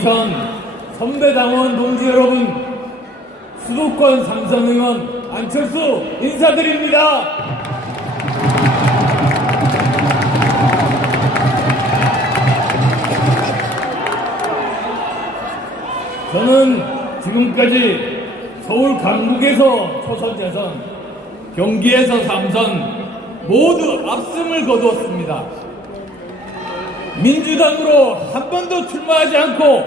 인천 선배당원 동지 여러분, 수도권 삼선 의원 안철수 인사드립니다. 저는 지금까지 서울 강북에서 초선 재선, 경기에서 3선 모두 압승을 거두었습니다. 민주당으로 한 번도 출마하지 않고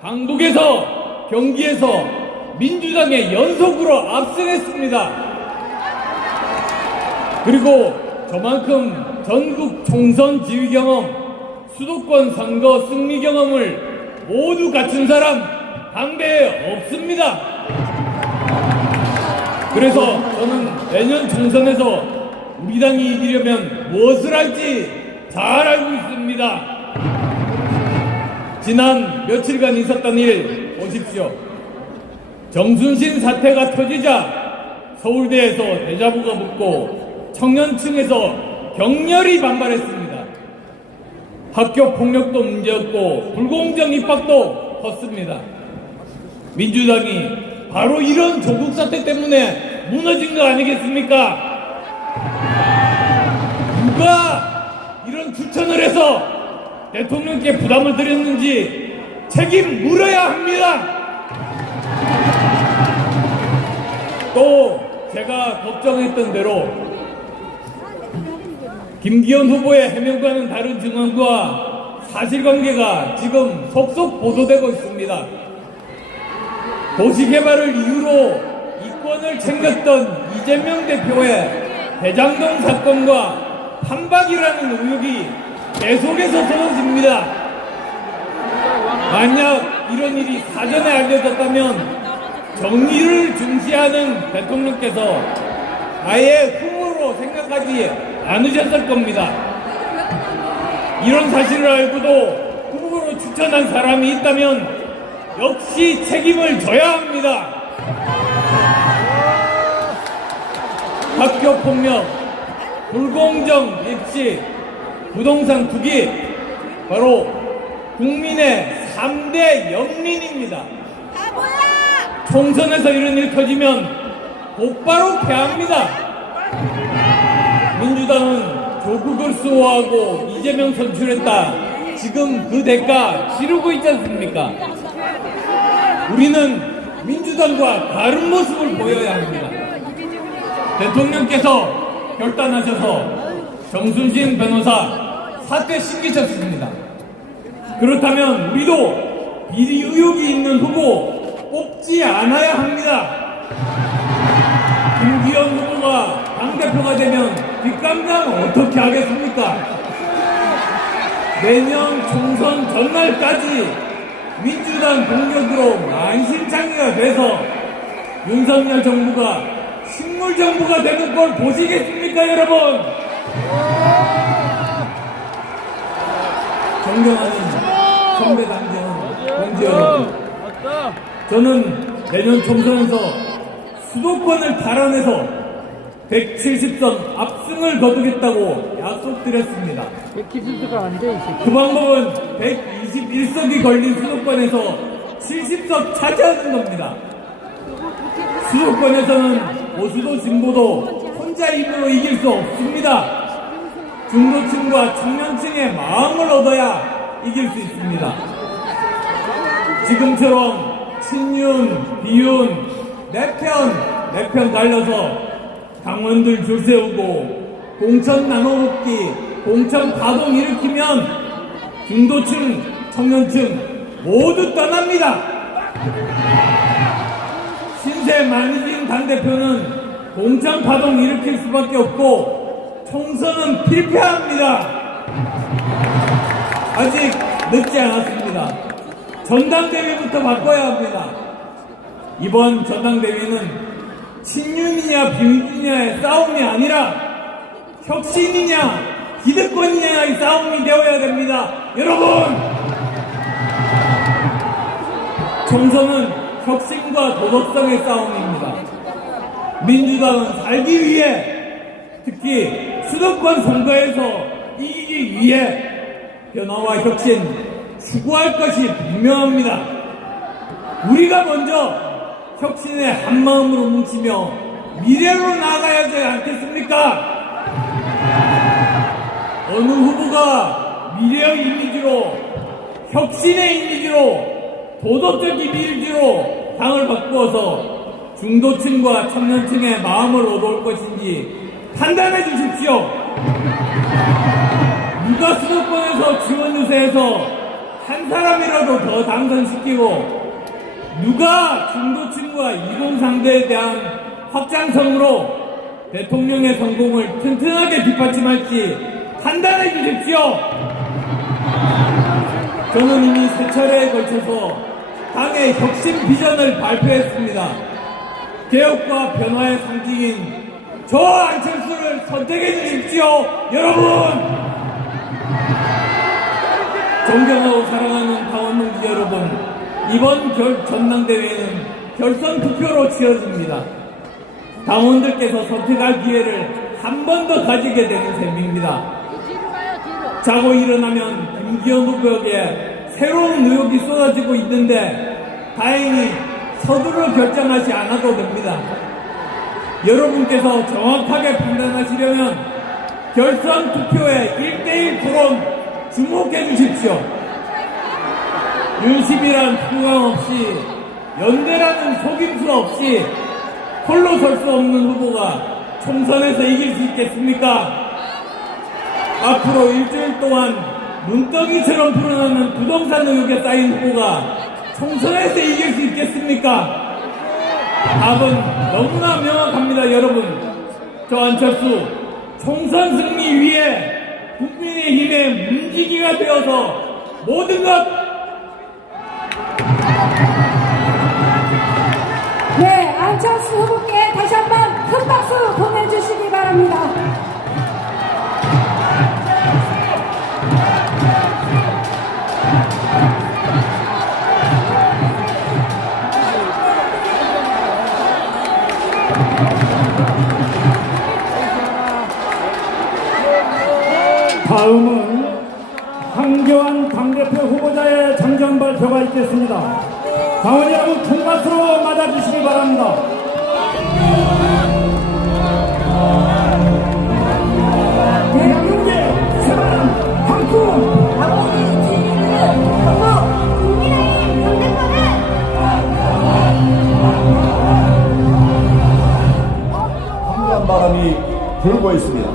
강북에서, 경기에서 민주당의 연속으로 압승했습니다. 그리고 저만큼 전국 총선 지휘 경험, 수도권 선거 승리 경험을 모두 갖춘 사람 당대에 없습니다. 그래서 저는 내년 총선에서 우리 당이 이기려면 무엇을 할지 잘 알고 있습니다. 지난 며칠간 있었던 일 보십시오. 정순신 사태가 터지자 서울대에서 대자보가 붙고 청년층에서 격렬히 반발했습니다. 학교 폭력도 문제였고 불공정 입학도 컸습니다. 민주당이 바로 이런 조국 사태 때문에 무너진 거 아니겠습니까? 누가 이런 추천을 해서 대통령께 부담을 드렸는지 책임 물어야 합니다. 또 제가 걱정했던 대로 김기현 후보의 해명과는 다른 증언과 사실관계가 지금 속속 보도되고 있습니다. 도시개발을 이유로 이권을 챙겼던 이재명 대표의 대장동 사건과 판박이라는 의혹이 계속해서 터져집니다. 만약 이런 일이 사전에 알려졌다면 정의를 중시하는 대통령께서 아예 흠으로 생각하지 않으셨을 겁니다. 이런 사실을 알고도 후보로 추천한 사람이 있다면 역시 책임을 져야 합니다. 학교 폭력, 불공정 입시, 부동산 투기, 바로 국민의 3대 영린입니다. 총선에서 이런 일 터지면 곧바로 패합니다. 민주당은 조국을 수호하고 이재명 선출했다. 지금 그 대가 치르고 있지 않습니까? 우리는 민주당과 다른 모습을 보여야 합니다. 대통령께서 결단하셔서 정순신 변호사 사퇴 시키셨습니다. 그렇다면 우리도 비리 의혹이 있는 후보 뽑지 않아야 합니다. 김기현 후보가 당대표가 되면 뒷감당 어떻게 하겠습니까? 내년 총선 전날까지 민주당 공격으로 만신창이가 돼서 윤석열 정부가 식물정부가 되는 걸 보시겠습니까, 여러분? 존경하는 선배 당정 동지 여러분, 저는 내년 총선에서 수도권을 탈환해서 170선 압승을 거두겠다고 약속드렸습니다. 170석가 안 돼, 그 방법은 121석이 걸린 수도권에서 70석 차지하는 겁니다. 수도권에서는 보수도 진보도 혼자 힘으로 이길 수 없습니다. 중도층과 청년층의 마음을 얻어야 이길 수 있습니다. 지금처럼 친윤, 비윤, 내 편 갈려서 당원들 줄 세우고 공천 나눠먹기, 공천 파동 일으키면 중도층, 청년층 모두 떠납니다. 신세 많이 진 당대표는 공천 파동 일으킬 수밖에 없고 총선은 필패합니다. 아직 늦지 않았습니다. 전당대회부터 바꿔야 합니다. 이번 전당대회는 친윤이냐 비윤이냐의 싸움이 아니라 혁신이냐 기득권이냐의 싸움이 되어야 됩니다. 여러분! 총선은 혁신과 도덕성의 싸움입니다. 민주당은 살기 위해, 특히 수도권 선거에서 이기기 위해 변화와 혁신, 추구할 것이 분명합니다. 우리가 먼저 혁신의 한마음으로 뭉치며 미래로 나아가야 하지 않겠습니까? 어느 후보가 미래의 이미지로, 혁신의 이미지로, 도덕적 이미지로 당을 바꾸어서 중도층과 청년층의 마음을 얻어올 것인지 판단해 주십시오. 누가 수도권에서 지원 유세해서 한 사람이라도 더 당선시키고, 누가 중도층과 이공상대에 대한 확장성으로 대통령의 성공을 튼튼하게 뒷받침할지 판단해 주십시오. 저는 이미 세 차례에 걸쳐서 당의 혁신 비전을 발표했습니다. 개혁과 변화의 상징인 저 안철수를 선택해 주십시오, 여러분! 존경하고 사랑하는 당원동지 여러분, 이번 전당대회는 결선 투표로 치러집니다. 당원들께서 선택할 기회를 한 번 더 가지게 되는 셈입니다. 자고 일어나면 김기현 후보에게 새로운 의혹이 쏟아지고 있는데 다행히 서두르 결정하지 않아도 됩니다. 여러분께서 정확하게 판단하시려면 결선 투표의 1대1 토론 주목해 주십시오. 윤심이란 후광 없이, 연대라는 속임수 없이 홀로 설 수 없는 후보가 총선에서 이길 수 있겠습니까? 앞으로 일주일 동안 눈덩이처럼 불어나는 부동산 의혹에 쌓인 후보가 총선에서 이길 수 있겠습니까? 답은 너무나 명확합니다, 여러분. 저 안철수 총선 승리 위해 국민의힘의 문지기가 되어서 모든 것. 네, 안철수 후보께 다시 한번 큰 박수 보내주시기 바랍니다. 다음은 황교안 당대표 후보자의 당선 발표가 있겠습니다. 당원 여러분 큰 박수로 맞아주시기 바랍니다. 대한민국의 새바람 황교안 황교안 바람이 불고 있습니다.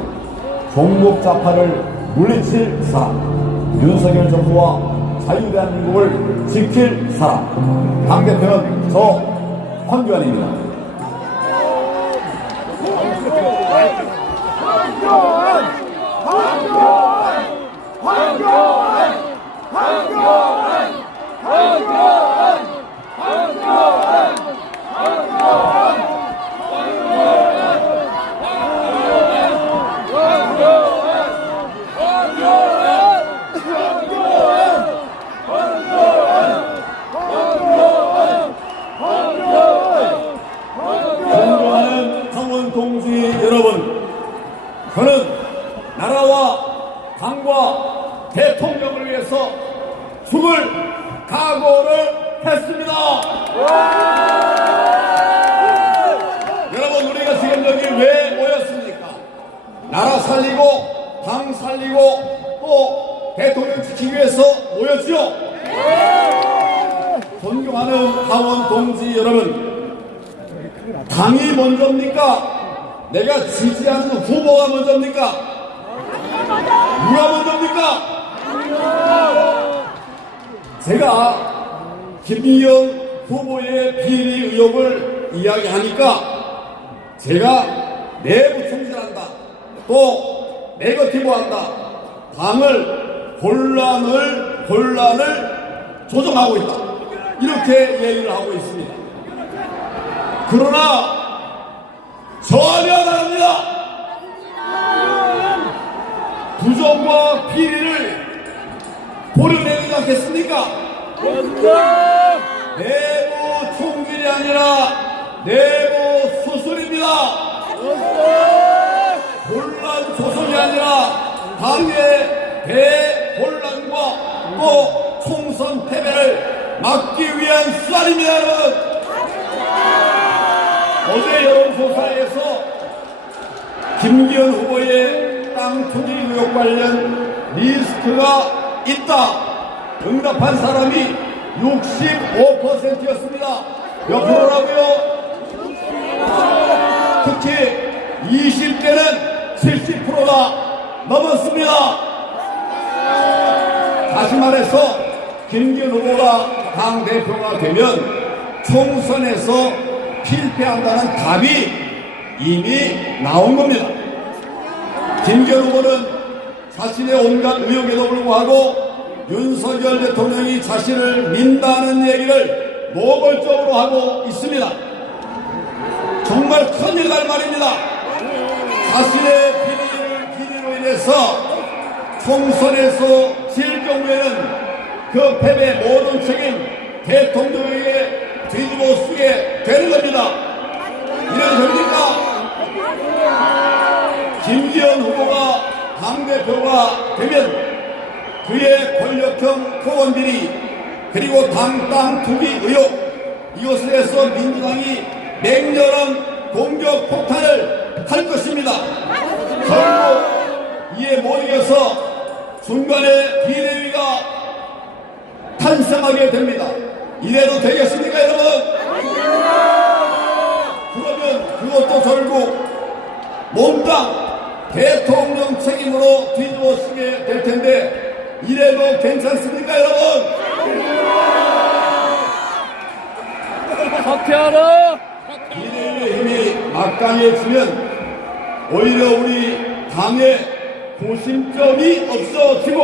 종북 좌파를 물리칠 사람, 윤석열 정부와 자유대한민국을 지킬 사람, 당대표는 저 황교안입니다. 존경하는 당원동지 여러분, 저는 나라와 당과 대통령을 위해서 죽을 각오를 했습니다. 여러분, 우리가 지금 여기 왜 모였습니까? 나라 살리고 당 살리고 또 대통령 지키기 위해서 모였지요. 존경하는 당원동지 여러분, 당이 먼저입니까? 내가 지지하는 후보가 먼저입니까? 누가 먼저입니까? 제가 김기현 후보의 비리 의혹을 이야기하니까 제가 내부 총질한다, 또 네거티브한다, 당을 혼란을 조정하고 있다, 이렇게 얘기를 하고 있습니다. 그러나 전혀 다릅니다. 부정과 비리를 보려내지 않겠습니까? 내부 총질이 아니라 내부 수술입니다. 혼란 조성이 아니라 당의 대혼란과 또 총 총선 패배를 막기 위한 수단입니다, 여러분. 어제 여론조사에서 김기현 후보의 땅 투기 의혹 관련 리스크가 있다 응답한 사람이 65%였습니다. 몇 프로라고요? 특히 20대는 70%가 넘었습니다. 다시 말해서 김기현 후보가 당대표가 되면 총선에서 필패한다는 답이 이미 나온 겁니다. 김기현 후보는 자신의 온갖 의혹에도 불구하고 윤석열 대통령이 자신을 민다는 얘기를 노골적으로 하고 있습니다. 정말 큰일 날 말입니다. 자신의 비리로 인해서 총선에서 질 경우에는 그 패배 모든 책임 대통령에게 뒤집어 쓰게 되는 겁니다. 이래도 됩니까? 김기현 후보가 당대표가 되면 그의 권력형 토원비리 그리고 땅 투기 의혹 이것에 대해서 민주당이 맹렬한 공격 폭탄을 할 것입니다. 결국 이에 못 이겨서 중간에 비대위가 탄생하게 됩니다. 이래도 되겠습니까, 여러분? 그러면 그것도 결국 몽땅 대통령 책임으로 뒤집어 쓰게 될 텐데 이래도 괜찮습니까, 여러분? 사퇴하라! 비대위의 힘이 막강해지면 오히려 우리 당의 고심점이 없어지고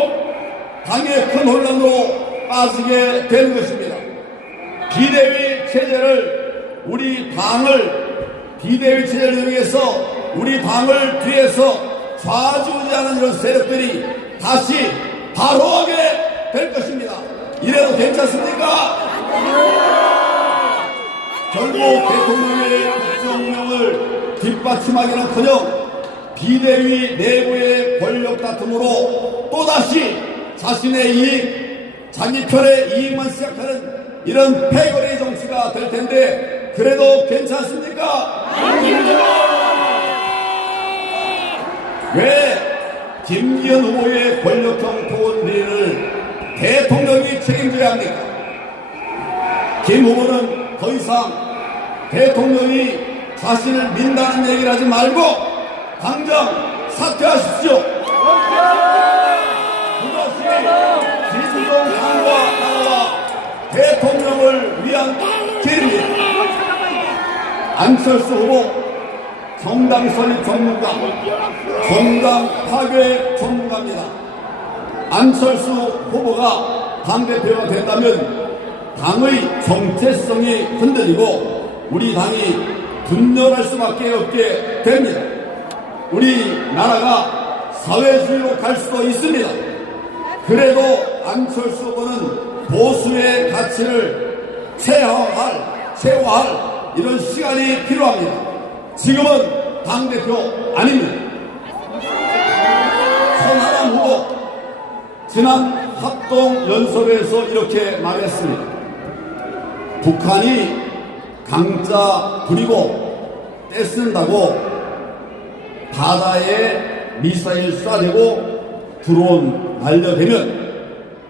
당의 큰 혼란으로 빠지게 되는 것입니다. 비대위 체제를 비대위 체제를 이용해서 우리 당을 뒤에서 좌지우지하는 이런 세력들이 다시 바로하게 될 것입니다. 이래도 괜찮습니까? 결국 대통령의 국정명을 뒷받침하기는커녕 비대위 내부의 권력 다툼으로 또다시 자신의 이익, 자기 편의 이익만 생각하는 이런 패거리 정치가 될 텐데 그래도 괜찮습니까? 왜 김기현 후보의 권력형 토원비리를 대통령이 책임져야 합니까? 김 후보는 더 이상 대통령이 자신을 민다는 얘기를 하지 말고 당장 사퇴하십시오. 그것이 진정 당과 나라와 대통령을 위한 길입니다. 안철수 후보 정당 설립 전문가, 정당 파괴 전문가입니다. 안철수 후보가 당대표가 된다면 당의 정체성이 흔들리고 우리 당이 분열할 수밖에 없게 됩니다. 우리나라가 사회주의로 갈 수도 있습니다. 그래도 안철수 후보는 보수의 가치를 체화할 이런 시간이 필요합니다. 지금은 당대표 아닙니다. 천하람 후보 지난 합동연설에서 이렇게 말했습니다. 북한이 강자 부리고 떼쓴다고 바다에 미사일 쏴대고 드론 날려대면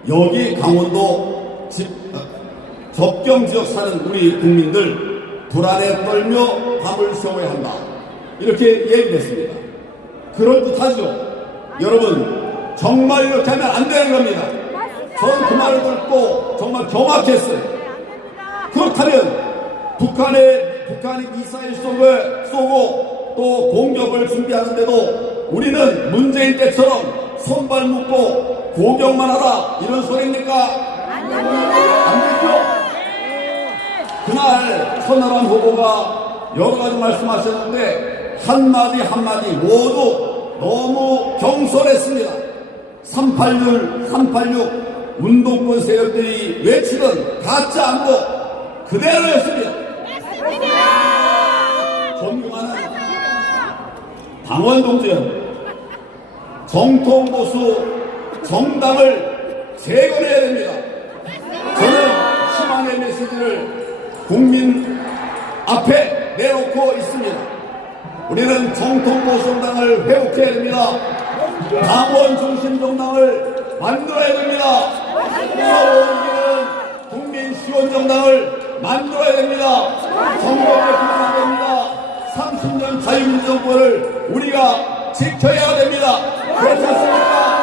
여기 강원도 접경지역 사는 우리 국민들 불안에 떨며 밤을 새워야 한다. 이렇게 얘기했습니다. 그럴듯하죠? 여러분 정말 이렇게 하면 안 되는 겁니다. 저는 그 말을 듣고 정말 경악했어요. 그렇다면 북한이 미사일 쏘고 또 공격을 준비하는데도 우리는 문재인 때처럼 손발 묶고 공격만 하라 이런 소리입니까? 안 되죠? 그날 천하람 후보가 여러 가지 말씀하셨는데 한마디 모두 너무 경솔했습니다. 386 운동권 세력들이 외치던 가짜 안보 그대로였습니다. 존경하는 당원동지여, 정통보수 정당을 재건해야 됩니다. 평화의 메시지를 국민 앞에 내놓고 있습니다. 우리는 정통보수정당을 회복해야 됩니다. 당원 중심 정당을 만들어야 됩니다. 우리는 국민 시원 정당을 만들어야 됩니다. 정권에 그만해야 됩니다. 30년 자유민주정권을 우리가 지켜야 됩니다. 그렇지 않습니까?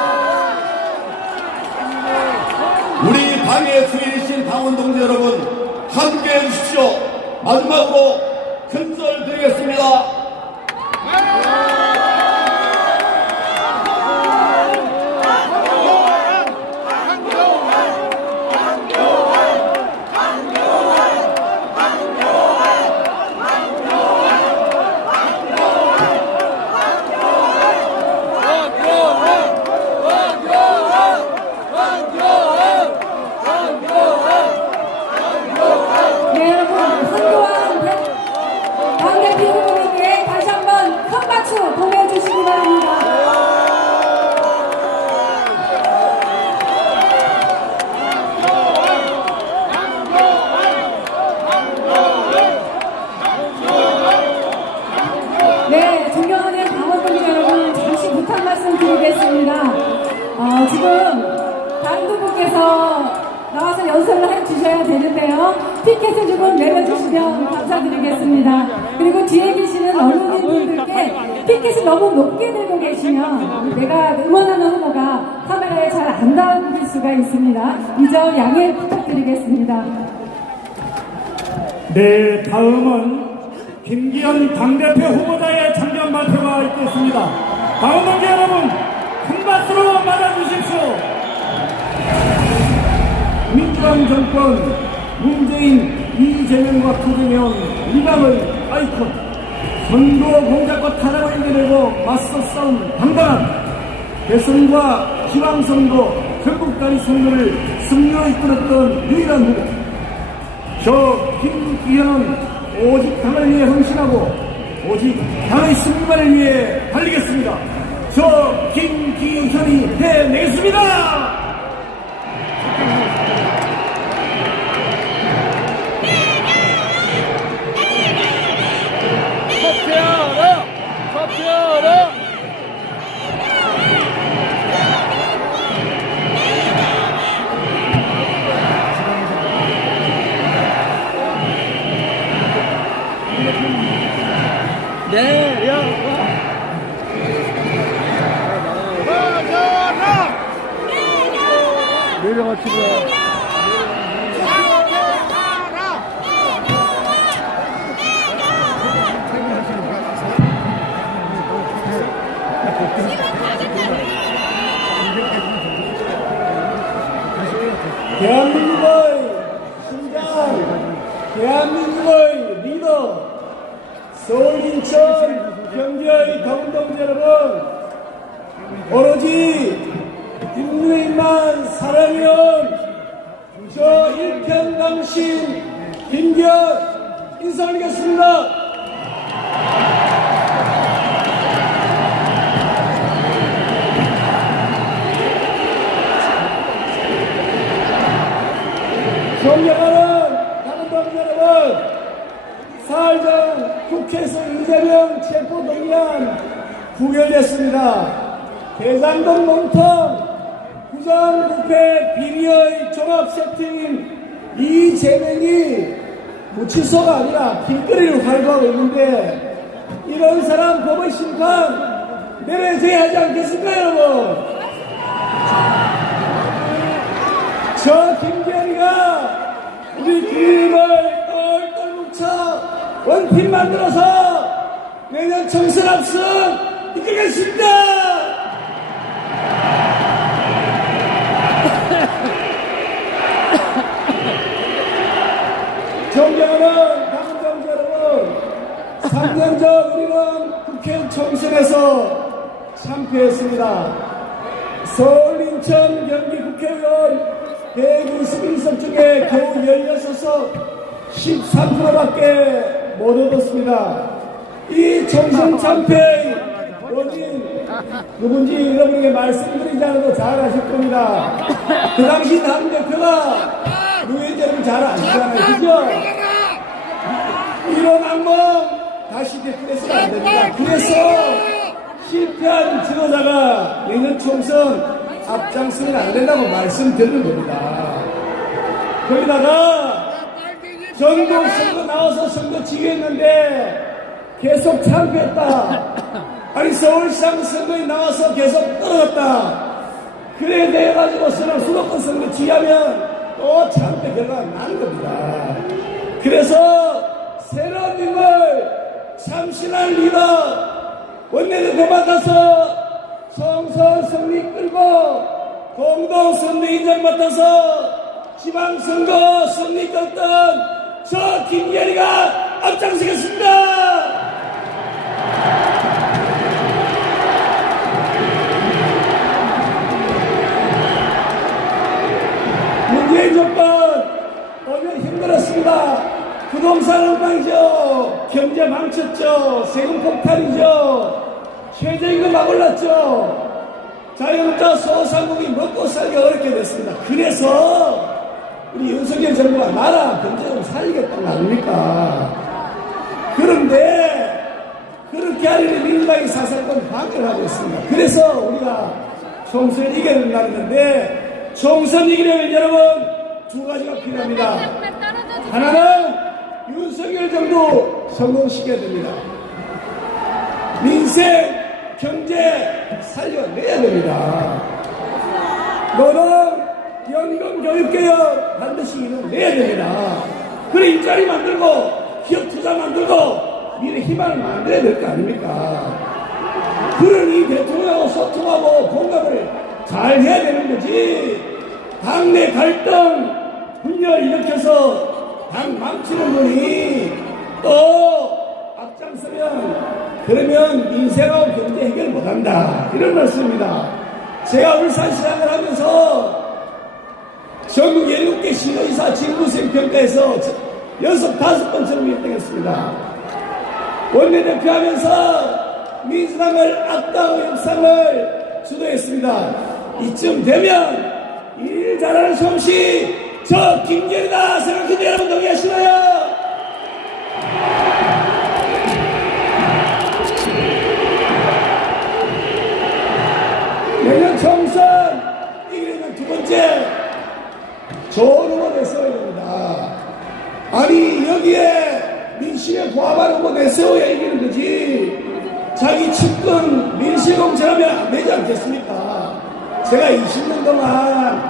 우리 당의 주인이신 당원 동지 여러분, 함께해 주십시오. 마지막으로 큰절 드리겠습니다. 네, 여러분, 황교안 당대표 후보에게 다시 한번 큰 박수 보내주시기 바랍니다. 네, 존경하는 당원분들 여러분, 잠시 부탁 말씀 드리겠습니다. 지금 당두부께서 나와서 연설을 해주셔야 되는데요. 티켓을 조금 내려주시면 감사드리겠습니다. 그리고 뒤에 계시는 언론인분들께 티켓을 너무 높게 들고 계시면 내가 응원하는 후보가 카메라에 잘 안 담길 수가 있습니다. 이 점 양해 부탁드리겠습니다. 네, 다음은 김기현 당대표 후보자의 장면 발표가 있겠습니다. 당원 동지 여러분, 큰 박수로 맞아주십시오. 민주당 정권 문재인, 이재명과 투쟁해온 이강의 아이콘, 선거 공작과 타락을 이겨내고 맞서 싸운 당당한 대선과 지방선거, 전국단위 선거를 승리로 이끌었던 유일한 후보. 저 김기현은 오직 당을 위해 헌신하고 오직 당의 승리만을 위해 달리겠습니다. 저 김기현이 해내겠습니다. 내려가 치고. 대한민국의 심장, 대한민국의 리더, 서울, 인천, 경기의 당원동지 여러분, 오로지 국민의힘만 사랑해온 저 일편당신 김기현 인사 올리겠습니다. 존경하는 당원동지 여러분, 4일 전 국회에서 이재명 체포동의안 부결됐습니다. 대장동 논통, 부정부패 비리의 종합 세팅인 이재명이 구치소가 아니라 길거리를 활보하고 있는데 이런 사람 법의 심판 내려져야 하지 않겠습니까, 여러분? 저 김기현이가 우리 국민을 똘똘 뭉쳐 원팀 만들어서 내년 총선 앞선 이끌겠습니다. 존경하는 당원동지 여러분, 3년 전 우리는 국회 총선에서 참패했습니다. 서울, 인천, 경기 국회의원 121석 중에 겨우 16석 13%밖에 못 얻었습니다. 이 총선 참패의 원인 누군지 여러분에게 말씀드리지 않아도 잘 아실 겁니다. 그 당시 당대표가 노회전 여러분 잘 아시잖아요. 그죠? 이런 악몽 다시 되풀이해서는 안 됩니다. 그래서 실패한 지도자가 내년 총선 앞장서면 안 된다고 말씀드리는 겁니다. 거기다가 전국 선거 나와서 선거 지휘했는데 계속 참패했다. 아니 서울시장 선거에 나와서 계속 떨어졌다. 그래 돼가지고서는 수도권 선거 지휘하면 또 참패 결과가 나는 겁니다. 그래서 새로운 인물 참신한 리더 원내대표 맡아서 총선 승리 끌고 공동 승리 인정받아서 지방선거 승리 떴던 저 김계리가 앞장서겠습니다. 문재인 정권 오면 힘들었습니다. 부동산 엉망이죠. 경제 망쳤죠. 세금 폭탄이죠. 최저임금 막 올랐죠. 자영업자 소상공인이 먹고 살기 어렵게 됐습니다. 그래서 우리 윤석열 정부가 나라 경제 좀 살리겠다는 거 아닙니까? 그런데 그렇게 하려는 민주당이 사사건 방해를 하고 있습니다. 그래서 우리가 총선을 이겨야 된다는데 총선 이기려면 여러분 두 가지가 필요합니다. 하나는 윤석열 정부 성공시켜야 됩니다. 민생, 경제 살려내야 됩니다. 노동, 연금, 교육개혁 반드시 이뤄내야 됩니다. 그래 일자리 만들고 기업 투자 만들고 미래 희망을 만들어야 될 거 아닙니까? 그러니 대통령하고 소통하고 공감을 잘 해야 되는 거지. 당내 갈등, 분열 일으켜서 당 망치는 분이 또 앞장서면 그러면 민생하고 경제 해결 못한다. 이런 말씀입니다. 제가 울산시장을 하면서 전국 7개 시도지사 직무수행 평가에서 연속 5번째로 1등했습니다. 원내대표 하면서 민주당을 압도하고 역상을 주도했습니다. 이쯤 되면 일 잘하는 솜씨 저 김계리다 생각해도 여러분 동의하시나요? 내년 총선 이기려면 두 번째 좋은 후보 내세워야 됩니다. 아니 여기에 민심에 부합하는 후보 내세워야 이기는 거지. 자기 측근 민심공천하면 안 되지 않겠습니까? 제가 20년 동안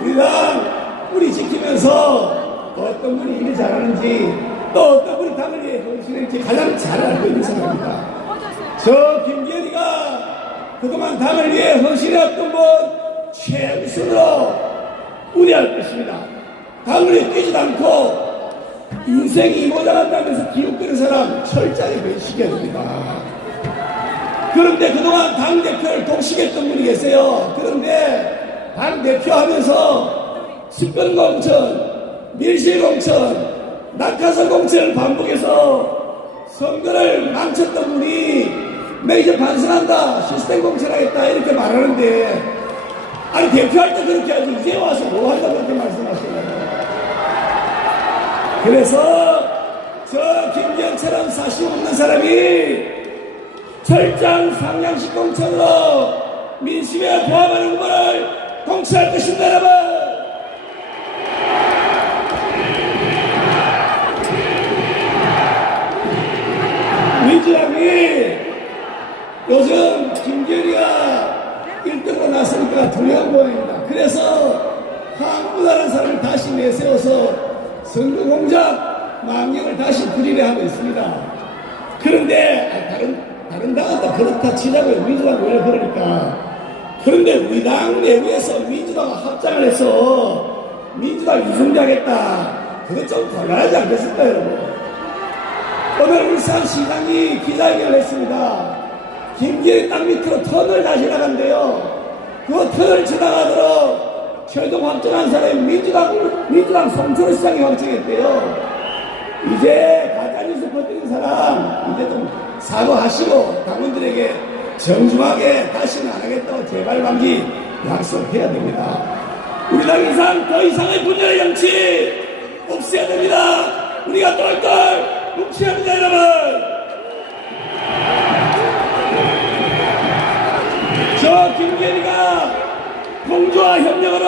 우리 당 뿌리 지키면서 어떤 분이 일을 잘하는지 또 어떤 분이 당을 위해 정신을지 가장 잘 알고 있는 사람입니다. 저 김계리가 그동안 당을 위해 헌신해왔던 분 최우선으로 우려할 것입니다. 당을 위해 뛰지도 않고 인생이 이모작한다면서 기웃거리는 사람 철저히 배신해야 됩니다. 그런데 그동안 당대표를 독식했던 분이 계세요. 그런데 당대표 하면서 식권공천, 밀실공천, 낙하산공천을 반복해서 선거를 망쳤던 분이 내 이제 반성한다, 시스템 공천하겠다 이렇게 말하는데 아니 대표할 때 그렇게 하지 이제 와서 뭐 한다 그렇게 말씀하시나요? 그래서 저 김기현처럼 사실 없는 사람이 철장 상향식 공천으로 민심에 부합하는 후보를 공천할 것입니다. 여러분 민주당이 요즘 김계리가 1등으로 나서니까 두려운 모양입니다. 그래서 한국이라는 사람을 다시 내세워서 선거 공작 망령을 다시 부리려 하고 있습니다. 그런데 다른 당은 또 그렇다 치자고요. 민주당 왜 그러니까. 그런데 우리 당 내부에서 민주당 합장을 해서 민주당 이중작했다. 그것 좀 곤란하지 않겠습니까 여러분? 오늘 울산시장이 기자회견을 했습니다. 김계리 땅 밑으로 터널 다 지나간대요. 그 터널 지나가도록 최종 확정한 사람이 민주당 송철호 시장이 확정했대요. 이제 가짜뉴스 퍼뜨린 사람 이제 좀 사과하시고 당원들에게 정중하게 다시는 안 하겠다고 제발 방기 약속해야 됩니다. 우리 당 이상 더 이상의 분열의 정치 없애야 됩니다. 우리가 똘똘 뭉쳐야 합니다, 여러분. 저 김기현이가 공조와 협력으로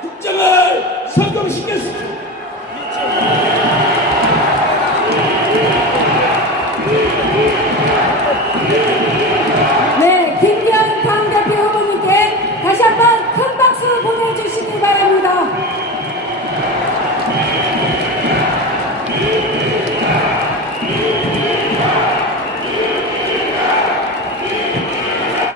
국정을 성공시켰습니다.